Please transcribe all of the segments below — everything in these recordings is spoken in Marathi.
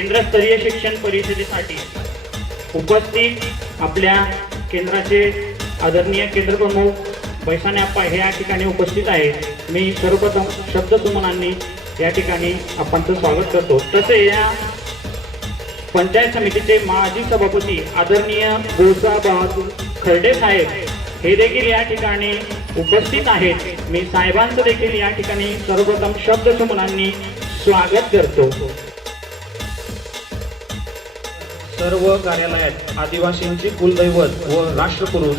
केंद्रस्तरीय शिक्षण परिषदेसाठी उपस्थित आपल्या केंद्राचे आदरणीय केंद्र प्रमुख बैसाने आप्पा हे या ठिकाणी उपस्थित आहेत. मी सर्वप्रथम शब्दसुमनांनी या ठिकाणी आपणचं स्वागत करतो. तसे या पंचायत समितीचे माजी सभापती आदरणीय गोसा बहादूर खर्डे साहेब हे देखील या ठिकाणी उपस्थित आहेत. मी साहेबांचं देखील या ठिकाणी सर्वप्रथम शब्दसुमनांनी स्वागत करतो. सर्व कार्यालयात आदिवासींचे कुलदैवत व राष्ट्रपुरुष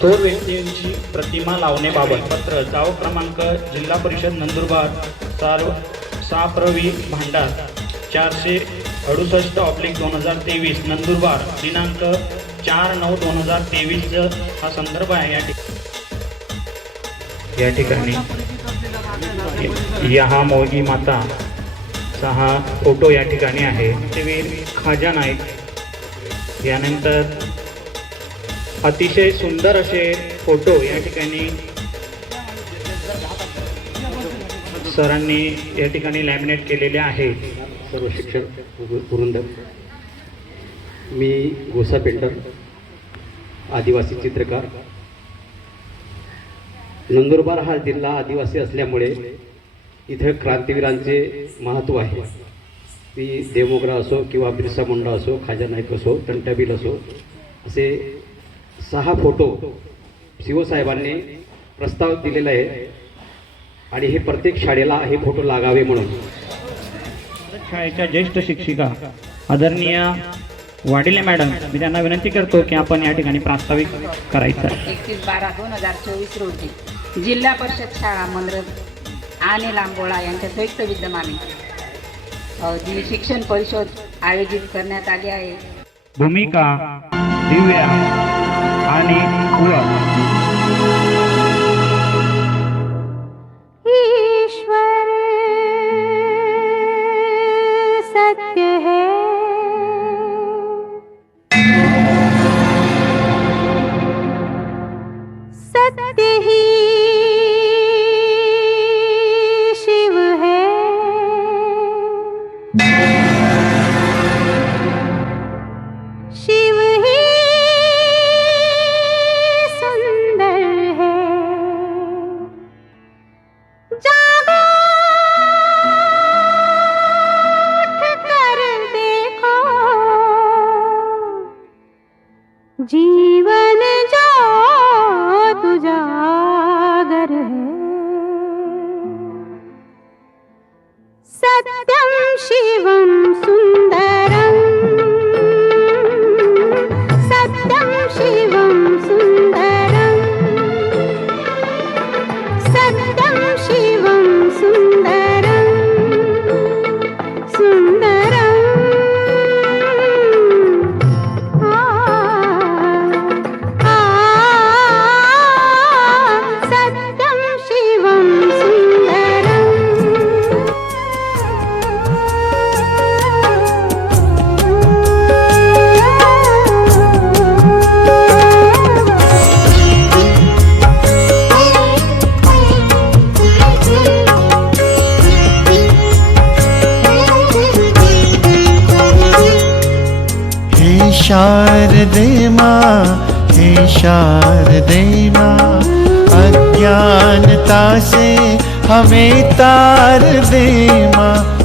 थोर व्यक्तींची प्रतिमा लावण्याबाबत पत्र जाव क्रमांक जिल्हा परिषद नंदुरबार सार्व साप्रवी भांडार चारशे अडुसष्ट ऑब्लिक दोन हजार तेवीस नंदुरबार दिनांक चार नऊ दोन हजार तेवीस हा संदर्भ आहे. या ठिकाणी या ठिकाणी यहा मोगी माता चा हा फोटो या ठिकाणी आहे. ते खाजा नाईक यानंतर अतिशय सुंदर असे फोटो या ठिकाणी सरांनी या ठिकाणी लॅमिनेट केलेले आहेत सर्व शिक्षक वृंद मी गोसा पेंटर आदिवासी चित्रकार. नंदुरबार हा जिल्हा आदिवासी असल्यामुळे इथं क्रांतीवीरांचे महत्त्व आहे. ती देवमोगरा असो किंवा बिरसा मुंडा असो खाजा नाईक असो तंटाबील असो असे सहा फोटो शिवसाहेबांनी प्रस्ताव दिलेला आहे आणि हे प्रत्येक शाळेला हे फोटो लागावे म्हणून. शाळेच्या ज्येष्ठ शिक्षिका आदरणीय वाडिले मॅडम मी त्यांना विनंती करतो की आपण या ठिकाणी प्रास्ताविक करायचं एकतीस बारा दोन हजार चोवीस रोजी जिल्हा परिषद शाळा मंद्रज आणि लांबोळा यांच्या संयुक्त विद्यमाने जी शिक्षण परिषद आयोजित करण्यात आली आहे. भूमिका दिव्या आणि शारदे मा हे शारदे मा। अज्ञानता से हमें तार दे माँ।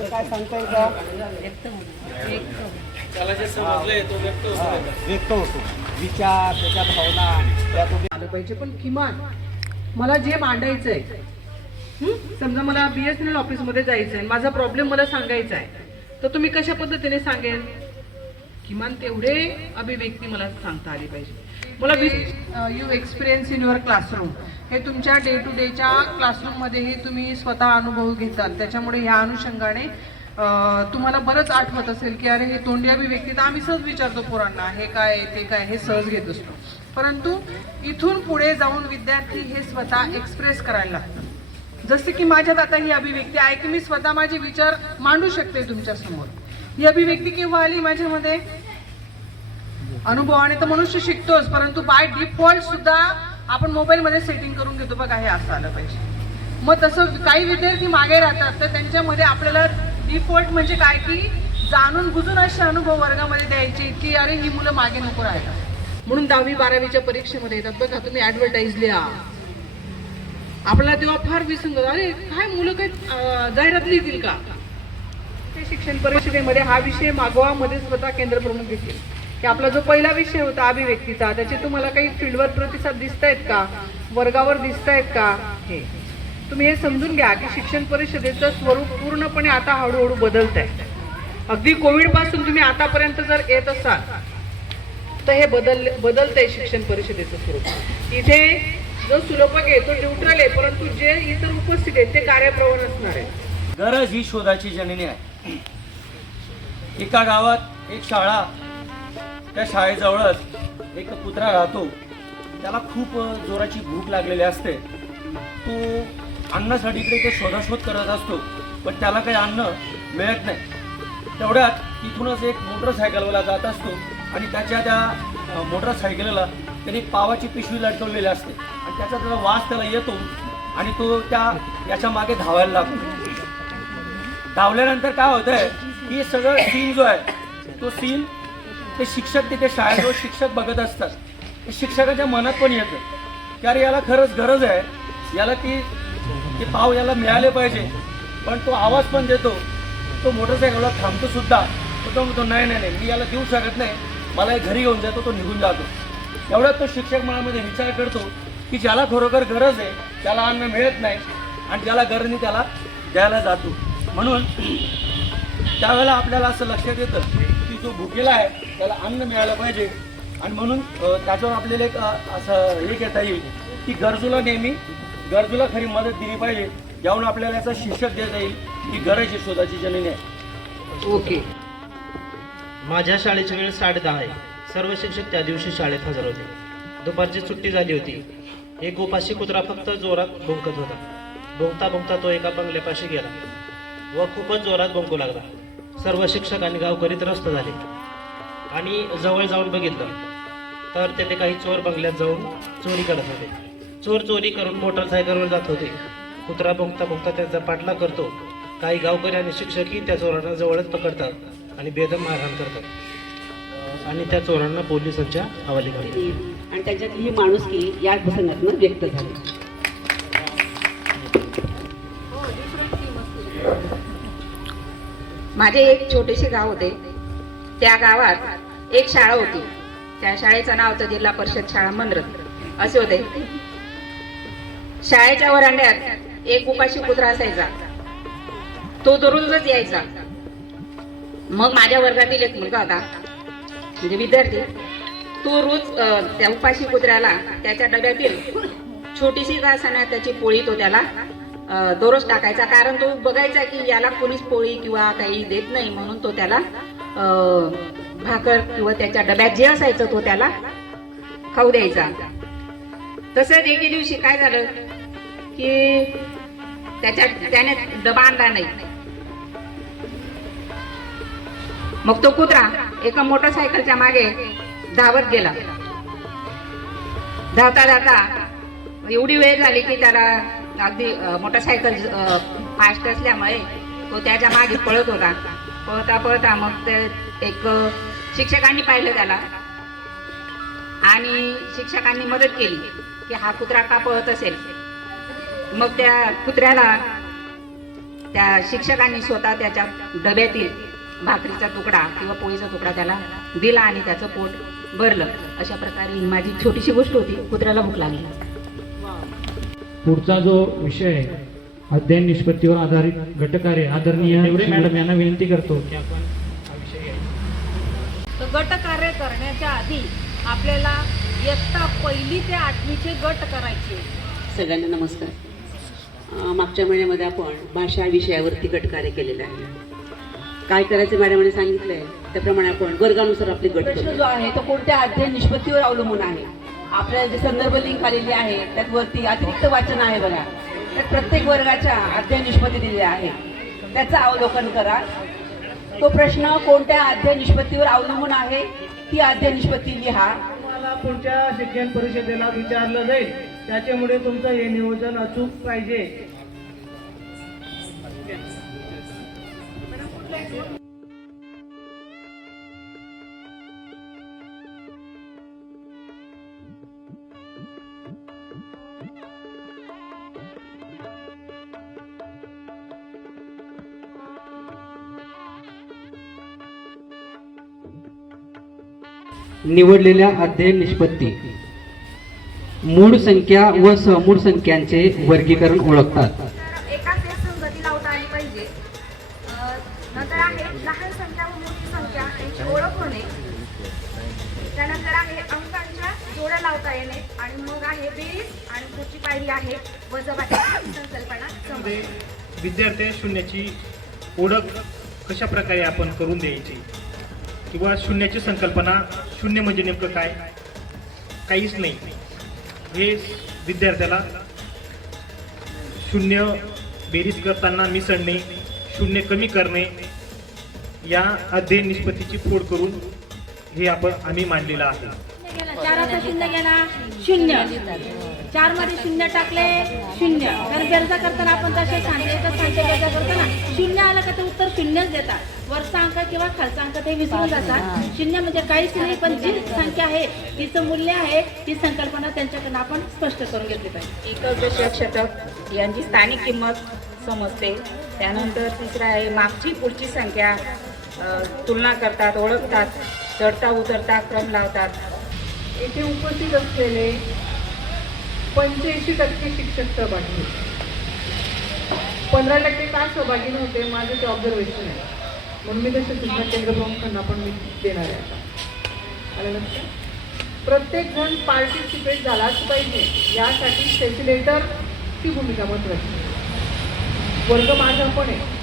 काय सांगता येईल का? व्यक्त होतो. विचार त्याच्या भावना त्या तुम्ही आलं पाहिजे. पण किमान मला जे मांडायचं आहे हं? समजा मला बी एस एन एल ऑफिसमध्ये जायचं आहे माझा प्रॉब्लेम मला सांगायचा आहे तर तुम्ही कशा पद्धतीने सांगेल किमान तेवढे अभिव्यक्ती मला सांगता आली पाहिजे. मला you experience in your classroom हे तुमच्या डे टू डेच्या क्लासरूममध्येही तुम्ही स्वतः अनुभव घेतात. त्याच्यामुळे ह्या अनुषंगाने तुम्हाला बरंच आठवत असेल की अरे हे तोंडी अभिव्यक्ती तर आम्ही सहज विचारतो पोरांना हे काय ते काय हे सहज घेत असतो. परंतु इथून पुढे जाऊन विद्यार्थी हे स्वतः एक्सप्रेस करायला लागतात. जसे की माझ्यात आता ही अभिव्यक्ती आहे की मी स्वतः माझे विचार मांडू शकते तुमच्यासमोर. ही अभिव्यक्ती केव्हा आली माझ्यामध्ये? अनुभवाने तर मनुष्य शिकतोच परंतु बाय डिफॉल्ट सुद्धा आपण मोबाईलमध्ये सेटिंग करून घेतो बघा हे असं आलं पाहिजे. मग तसं काही विद्यार्थी मागे राहतात तर त्यांच्यामध्ये आपल्याला डिफॉल्ट म्हणजे काय की जाणून बुजून असे अनुभव वर्गामध्ये द्यायचे की अरे ही मुलं मागे नको राहायला. म्हणून दहावी बारावीच्या परीक्षेमध्ये येतात बघा तुम्ही ऍडव्हर्टाईज लिहा. आपल्याला तेव्हा फार विसंगत अरे काय मुलं काय जाहिरात लिहितील का? ते शिक्षण परिषदेमध्ये हा विषय मागोवामध्ये स्वतः केंद्र प्रमुख घेतील. की आपला जो पहिला विषय होता अभिव्यक्तीचा त्याचे तुम्हाला काही फील्डवर प्रतिसाद दिसत आहेत का? वर्गावर दिसत आहेत का? हे. तुम्ही हे समजून घ्या की शिक्षण परिषदेचं स्वरूप पूर्णपणे आता हळूहळू बदलत आहे अगदी कोविडपासून तुम्ही आतापर्यंत जर येत असाल तर हे बदल बदलतंय शिक्षण परिषदेचं स्वरूप. इथे जो सुलभक आहे तो न्यूट्रल आहे परंतु जे इतर उपस्थित आहेत ते कार्यप्रवण असणार आहे गरज ही शोधाची जननी आहे. एका गावात एक शाळा त्या शाळेजवळच एक कुत्रा राहतो. त्याला खूप जोराची भूक लागलेली असते. तो अन्नासाठी इकडे ते शोधाशोध करत असतो पण त्याला काही अन्न मिळत नाही. तेवढ्यात तिथूनच एक मोटरसायकलवाला जात असतो आणि त्याच्या त्या मोटरसायकलला त्याने पावाची पिशवी लटकवलेली असते. आणि त्याचा त्याचा वास त्याला येतो आणि तो त्या याच्या मागे धावायला लागतो. धावल्यानंतर काय होतंय की सगळं सीन जो आहे तो सीन ते शिक्षक तिथे शाळेजवळ शिक्षक बघत असतात. ते शिक्षकाच्या मनात पण येतं. कारण याला खरंच गरज आहे. याला ती ते पाव याला मिळाले पाहिजे. पण तो आवाज पण देतो. तो मोटरसायकलला थांबतो सुद्धा. तो तो म्हणतो नाही नाही नाही मी याला देऊ शकत नाही. मला हे घरी घेऊन जातो तो निघून जातो. एवढ्यात तो शिक्षक मनामध्ये विचार करतो की ज्याला खरोखर गरज आहे त्याला अन्न मिळत नाही आणि ज्याला गरज नाही त्याला द्यायला जातो. म्हणून त्यावेळेला आपल्याला असं लक्षात येतं की जो भुकेला आहे त्याला अन्न मिळालं पाहिजे. आणि म्हणून त्याच्यावर आपल्याला एक असं हे घेता येईल की गरजूला नेहमी गरजूला खरी मदत दिली पाहिजे. याहून आपल्याला याचा शीर्षक देता येईल की गरज ही शोधाची जननी. आहे ओके. माझ्या शाळेची वेळ साडे दहा आहे. सर्व शिक्षक त्या दिवशी शाळेत हजर होते. दुपारची सुट्टी झाली होती. एक उपाशी कुत्रा फक्त जोरात भुंकत होता. भुंकता भुंकता तो एका बंगल्यापाशी गेला व खूपच जोरात भुंकू लागला. सर्व शिक्षक आणि गावकरी त्रस्त झाले. आणि जवळ जाऊन बघितलं तर तेथे काही चोर बंगल्यात जाऊन चोरी करत होते. चोर चोरी करून मोटरसायकलवर जात होते. कुत्रा भुंकता भुंकता त्यांचा पाठला करतो. काही गावकरी आणि शिक्षकही त्या चोरांना जवळच पकडतात आणि बेदम मारहाण करतात. आणि त्या चोरांना पोलिसांच्या हवाले करतात. आणि त्याच्यात ही माणुसकी या प्रसंगातून व्यक्त झाली. माझे एक छोटेसे गाव होते. त्या गावात एक शाळा होती. त्या शाळेचं नाव होतं जिल्हा परिषद शाळा मनरत असे होते. शाळेच्या वरांड्यात एक उपाशी कुत्रा असायचा. तो दररोजच यायचा. मग माझ्या वर्गातील एक मुलगा होता. म्हणजे विद्यार्थी. तो रोज त्या उपाशी कुत्र्याला त्याच्या डब्यातील छोटीशी घास आणि त्याची पोळी तो त्याला दररोज टाकायचा. कारण तो बघायचा की याला कोणीच पोळी किंवा काही देत नाही म्हणून तो त्याला भाकर किंवा त्याच्या डब्यात जे असायचं तो त्याला खाऊ द्यायचा. तसंच एके दिवशी काय झालं की त्याच्या त्याने डबा आणला नाही. मग तो कुत्रा एका मोटरसायकलच्या मागे धावत गेला. धावता धावता एवढी वेळ झाली की त्याला अगदी मोटरसायकल फास्ट असल्यामुळे तो त्याच्यामागे पळत होता. पळता पळता मग ते एक शिक्षकांनी पाहिलं त्याला. आणि शिक्षकांनी मदत केली की हा कुत्रा का पळत असेल? मग त्या कुत्र्याला त्या शिक्षकांनी स्वतः त्याच्या डब्यातील भाकरीचा तुकडा किंवा पोळीचा तुकडा त्याला दिला आणि त्याचं पोट भरलं. अशा प्रकारे माझी छोटीशी गोष्ट होती. कुत्र्याला भूक लागली. पुढचा जो विषय आहे अध्ययन निष्पत्तीवर आधारित घटकार्य आदरणीय एवढे मॅडम यांना विनंती करतो. की आपण हा विषय घ्यायचा. तर गट कार्य करण्याच्या आधी आपल्याला इयत्ता पहिली ते आठवीचे गट करायचे सगळ्यांना नमस्कार. मागच्या महिन्यामध्ये आपण भाषा विषयावरती गटकार्य केलेलं आहे. काय करायचं मॅडमने सांगितलंय? त्याप्रमाणे आपण वर्गानुसार आपले गट प्रश्न जो आहे तो कोणत्या अध्ययन निष्पत्तीवर अवलंबून आहे? आपल्याला जे संदर्भ लिंक आलेली आहे त्यात वरती अतिरिक्त वाचन आहे बघा. त्यात प्रत्येक वर्गाच्या अध्ययन निष्पत्ती दिलेल्या आहे त्याचं अवलोकन करा. तो प्रश्न कोणत्या अध्ययन निष्पत्तीवर अवलंबून आहे ती अध्ययन निष्पत्ती लिहा. तुम्हाला पुढच्या शिक्षण परिषदेला विचारलं जाईल त्याच्यामुळे तुमचं हे नियोजन अचूक पाहिजे. निवडलेल्या अध्ययन निष्पत्ती. मूळ संख्या व समूळ संख्यांचे वर्गीकरण ओळखतात. एकाच एक संगती लावता आली पाहिजे. अं, नंतर आहे लहान संख्या व मोठी संख्या यांची ओळख होणे. त्यानंतर आहे अंकांच्या जोड्या लावता येणे. आणि मग आहे बेरीज आणि पुढची पायरी आहे वजबाकीची संकल्पना समजणे. विद्यार्थी शून्याची ओळख कशा प्रकारे आपण करून द्यायची? किंवा शून्याची संकल्पना शून्य म्हणजे नेमकं काय? काहीच नाही. हे विद्यार्थ्याला शून्य बेरीज करताना मिसळणे शून्य कमी करणे या अध्ययन निष्पत्तीची फोड करून हे आपण आम्ही मांडलेलं आहे. चाराचा शून्य गेला. शून्य. चारमध्ये शून्य टाकले शून्य. कारण गरजा करताना आपण तसे सांगते तर सांगते करताना. शून्य आलं का ते उत्तर शून्यच देतात. वरचा अंक किंवा खालचा अंक ते विसरून जातात. शून्य म्हणजे काहीच नाही पण जी संख्या आहे तिचं मूल्य आहे ती संकल्पना त्यांच्याकडनं आपण स्पष्ट करून घेतली पाहिजे. एकक दशक शतक यांची स्थानिक किंमत समजते. त्यानंतर तिसरं आहे मागची पुढची संख्या अ, तुलना करतात ओळखतात चढता उतरता क्रम लावतात. येथे उपस्थित असलेले पंच्याऐंशी टक्के शिक्षक सहभागी होते. पंधरा टक्के का सहभागी नव्हते माझं ते ऑब्झर्वेशन आहे. म्हणून मी तसे सूचना केंद्र प्रमुखांना पण मी देणार आहे आता. आलं लक्षात? प्रत्येक जण पार्टिसिपेट झालाच पाहिजे. यासाठी फॅसिलेटरची भूमिका महत्वाची वर्ग माझा पण आहे.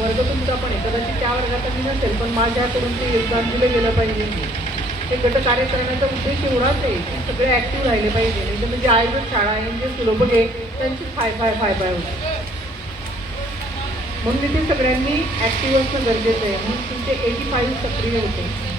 वर्ग तुमचा पण आहे. कदाचित त्या वर्गात मी नसेल पण माझ्याकडून ते योगदान दिलं गेलं पाहिजे. हे गट कार्य करण्याचा उद्देश एवढाच आहे की सगळे ॲक्टिव्ह राहिले पाहिजे. म्हणजे म्हणजे आयोजक शाळा आहे जे सुलभ आहे त्यांची फाय फाय फाय फाय होते. म्हणून तिथे सगळ्यांनी ॲक्टिव्ह असणं गरजेचं आहे. म्हणून तुमचे एटी फाईव्ह सक्रिय होते.